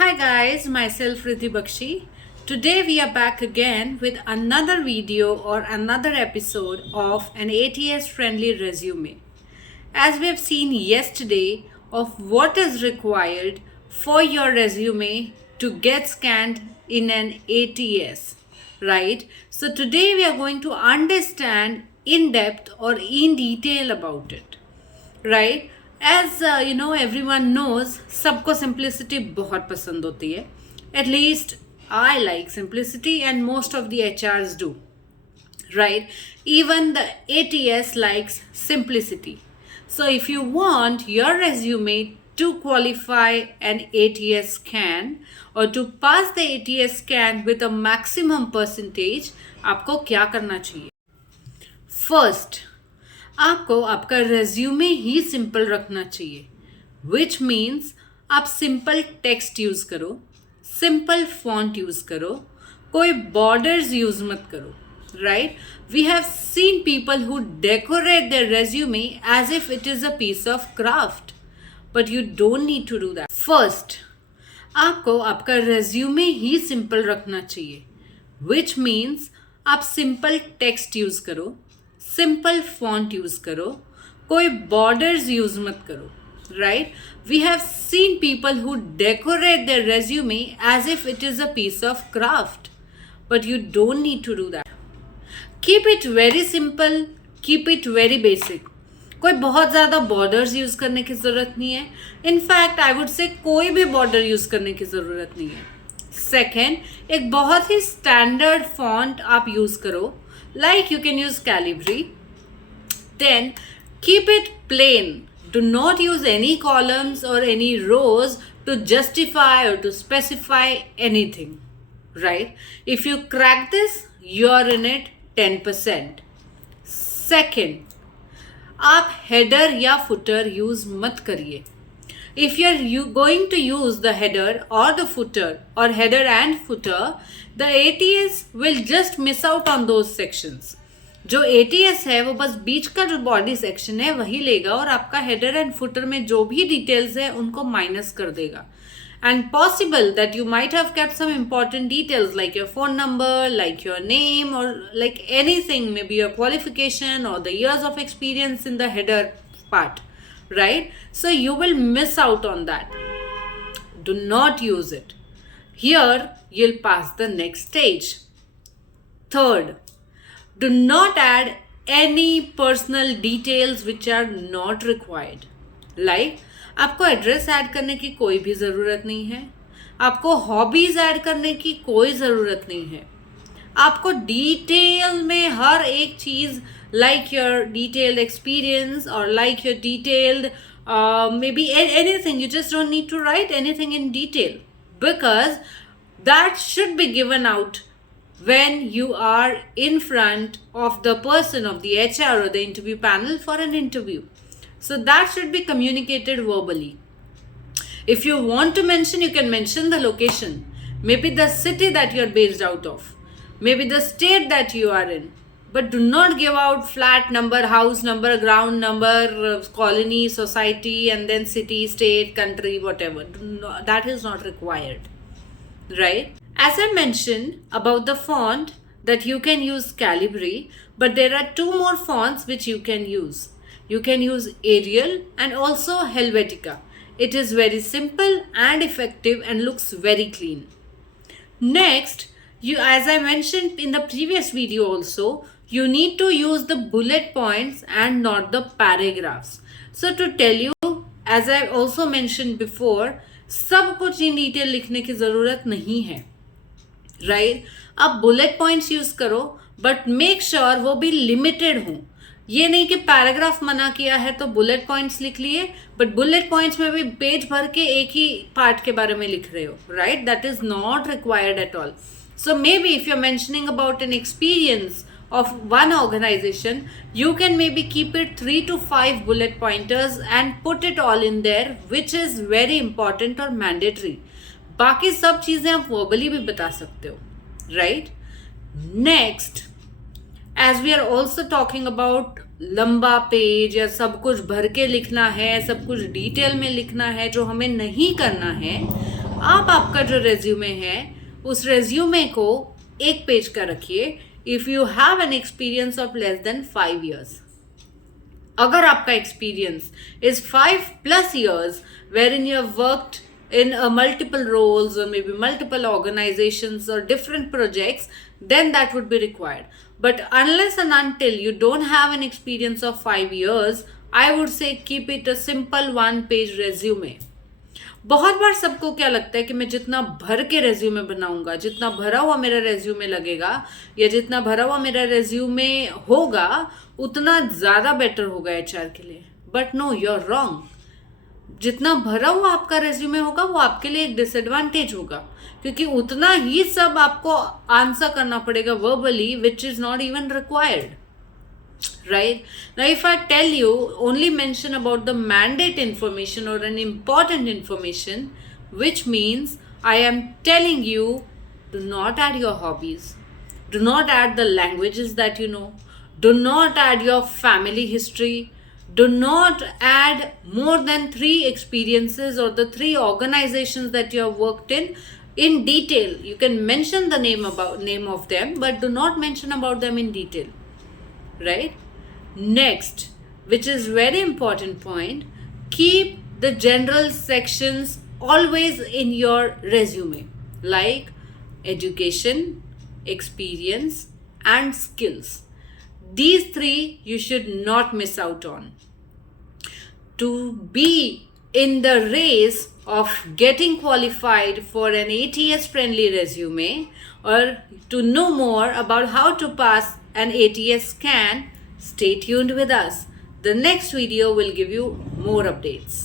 Hi guys, myself Riddhi Bakshi. Today we are back again with another video or another episode of an ATS friendly resume. As we have seen yesterday of what is required for your resume to get scanned in an ATS, right? So today we are going to understand in depth or in detail about it, right? As everyone knows, सबको simplicity बहुत पसंद होती है. At least I like simplicity and most of the HRs do, right? Even the ATS likes simplicity. So if you want your resume to qualify an ATS scan or to pass the ATS scan with a maximum percentage, आपको क्या करना चाहिए? First, आपको आपका resume ही simple रखना चाहिए, which means आप सिंपल टेक्स्ट यूज करो, सिंपल फॉन्ट यूज करो, कोई बॉर्डर्स यूज मत करो, right? We have seen people who decorate their resume as if it is a piece of craft, but you don't need to do that. First, आपको आपका resume ही simple रखना चाहिए, which means आप simple text use करो, simple font use करो, कोई borders use मत करो, right? We have seen people who decorate their resume as if it is a piece of craft, but you don't need to do that. Keep it very simple, keep it very basic. कोई बहुत ज़्यादा borders use करने की ज़रूरत नहीं है. In fact I would say कोई भी बॉर्डर यूज करने की ज़रूरत नहीं है. सेकेंड, एक बहुत ही स्टैंडर्ड फॉन्ट आप यूज करो, like you can use Calibri. Then keep it plain. Do not use any columns or any rows to justify or to specify anything, right? If you crack this, you're in it 10%. Second, आप header या footer use मत करिए. If you're going to use the header or the footer or header and footer, the ATS will just miss out on those sections. जो ATS है वो बस बीच का जो बॉडी सेक्शन है वही लेगा और आपका हेडर एंड फुटर में जो भी डिटेल्स है उनको माइनस कर देगा. And possible that you might have kept some important details like your phone number, like your name, or like anything, maybe your qualification or the years of experience in the header part, right? So you will miss out on that. Do not use it. Here you'll pass the next stage. Third, do not add any personal details which are not required. Like, आपको address add करने की कोई भी ज़रूरत नहीं है, आपको hobbies add करने की कोई ज़रूरत नहीं है, आपको डिटेल में हर एक चीज़ like your detailed experience or like your detailed maybe anything, you just don't need to write anything in detail because that should be given out when you are in front of the person of the HR or the interview panel for an interview. So that should be communicated verbally. If you want to mention, you can mention the location, maybe the city that you're based out of, maybe the state that you are in. But do not give out flat number, house number, ground number, colony, society, and then city, state, country, whatever. That is not required, right? As I mentioned about the font that you can use Calibri, but there are two more fonts which you can use. You can use Arial and also Helvetica. It is very simple and effective and looks very clean. Next, as I mentioned in the previous video also, you need to use the bullet points and not the paragraphs. So to tell you, as I also mentioned before, सब कुछ in detail लिखने की ज़रूरत नहीं है, right? आप bullet points use करो but make sure वो भी लिमिटेड हों. ये नहीं कि पैराग्राफ मना किया है तो बुलेट पॉइंट्स लिख लिए, बट बुलेट पॉइंट्स में भी पेज भर के एक ही पार्ट के बारे में लिख रहे हो, right? That is not required at all. So maybe if you're mentioning about an experience of one organization, you can maybe keep it 3 to 5 bullet pointers and put it all in there, which is very important or mandatory. बाकी सब चीज़ें आप verbally भी बता सकते हो, right? Next, as we are also talking about लंबा page या सब कुछ भर के लिखना है, सब कुछ डिटेल में लिखना है जो हमें नहीं करना है, आप आपका जो रेज्यूमे है उस रेज्यूमे को एक पेज का रखिए if you have an experience of less than 5 years. अगर आपका experience is 5+ years wherein you have worked in multiple roles or maybe multiple organizations or different projects, then that would be required. But unless and until you don't have an experience of 5 years, I would say keep it a simple 1-page resume. बहुत बार सबको क्या लगता है कि मैं जितना भर के रेज्यूमे बनाऊंगा, जितना भरा हुआ मेरा रेज्यूमे लगेगा या जितना भरा हुआ मेरा रेज्यूमे होगा उतना ज़्यादा बेटर होगा एचआर के लिए. But no, you are wrong. जितना भरा हुआ आपका रेज्यूमे होगा वो आपके लिए एक डिसएडवांटेज होगा, क्योंकि उतना ही सब आपको आंसर करना पड़ेगा verbally, which is not even required. Right? Now, if I tell you only mention about the mandate information or an important information, which means I am telling you, do not add your hobbies, do not add the languages that you know, do not add your family history, do not add more than 3 experiences or the 3 organizations that you have worked in detail. You can mention the name of them, but do not mention about them in detail. Right? Next, which is very important point, keep the general sections always in your resume, like education, experience, and skills. These 3 you should not miss out on. To be in the race of getting qualified for an ATS friendly resume, or to know more about how to pass an ATS scan, stay tuned with us. The next video will give you more updates.